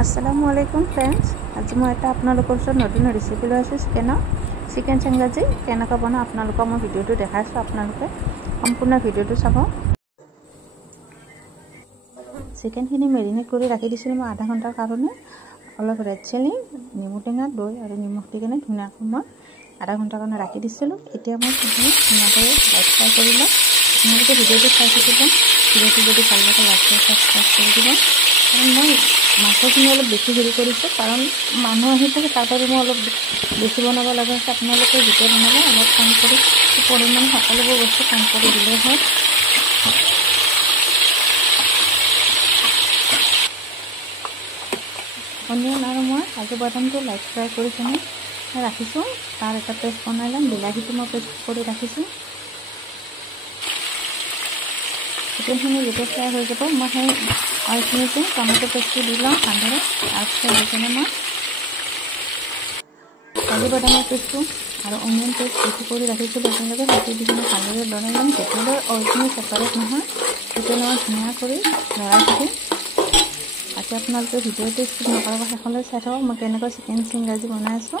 আসসালামু আলাইকুম ফ্ৰেন্ডস, আজি মই এটা আপোনালোকৰ ওচৰত নতুন ৰেচিপি লৈ আছোঁ চিকেন চেংগাজি। কেনেকৈ বনাওঁ আপোনালোকক মই ভিডিঅ'টো দেখাইছোঁ, আপোনালোকে সম্পূৰ্ণ ভিডিঅ'টো চাব। চিকেনখিনি মেৰিনেট কৰি ৰাখি দিছিলোঁ মই আধা ঘণ্টাৰ কাৰণে। অলপ ৰেড চিলি, নেমু টেঙা, দৈ আৰু নিমখ দি কিনে ধুনীয়াকৈ মই আধা ঘণ্টাৰ কাৰণে ৰাখি দিছিলোঁ। এতিয়া মই সেইখিনি ধুনীয়াকৈ লাইট ফ্ৰাই কৰি লওঁ। আপোনালোকে ভিডিঅ'টো চাই থাকিব, ভিডিঅ'টো যদি ভাল লাগে লাইক কৰি ছাবস্ক্ৰাইব কৰি দিব। কাৰণ মই মাংসখিনি অলপ বেছি হেৰি কৰিছোঁ, কাৰণ মানুহ আহি থাকে, তাৰ বাবে মই অলপ বেছি বনাব লগা হৈছে। আপোনালোকে যেতিয়া বনাব অলপ কম কৰি পৰিমাণ সকলোবোৰ বস্তু কম কৰি দিলেই হয়। অনিয়ন আৰু মই কাজু বাদামটো লাইট ফ্ৰাই কৰি কিনে ৰাখিছোঁ। তাৰ এটা পেষ্ট বনাই ল'ম। বিলাহীটো মই পেষ্ট কৰি ৰাখিছোঁ। চিকেনখিনি যেতিয়া ফ্ৰাই হৈ যাব, মই সেই অইলখিনিতে টমেটো পেষ্টটো দি লওঁ ভালদৰে। তাৰপিছত দি কিনে মই কাজু বাদামৰ পেষ্টটো আৰু অনিয়ন পেষ্ট বেছি কৰি ৰাখিছিলোঁ একেলগে, সেইটো দি কিনে ভালদৰে লৰাই ল'ম। যেতিয়ালৈ অইলখিনি ছেপাৰেট নহয় তেতিয়ালৈ মই ধুনীয়া কৰি লৰাই থাকিম। আজি আপোনালোকে ভিডিঅ'টো স্কিপ নকৰাকৈ শেষলৈ চাই থাকক মই কেনেকৈ চিকেন চেংগাজি বনাই আছোঁ।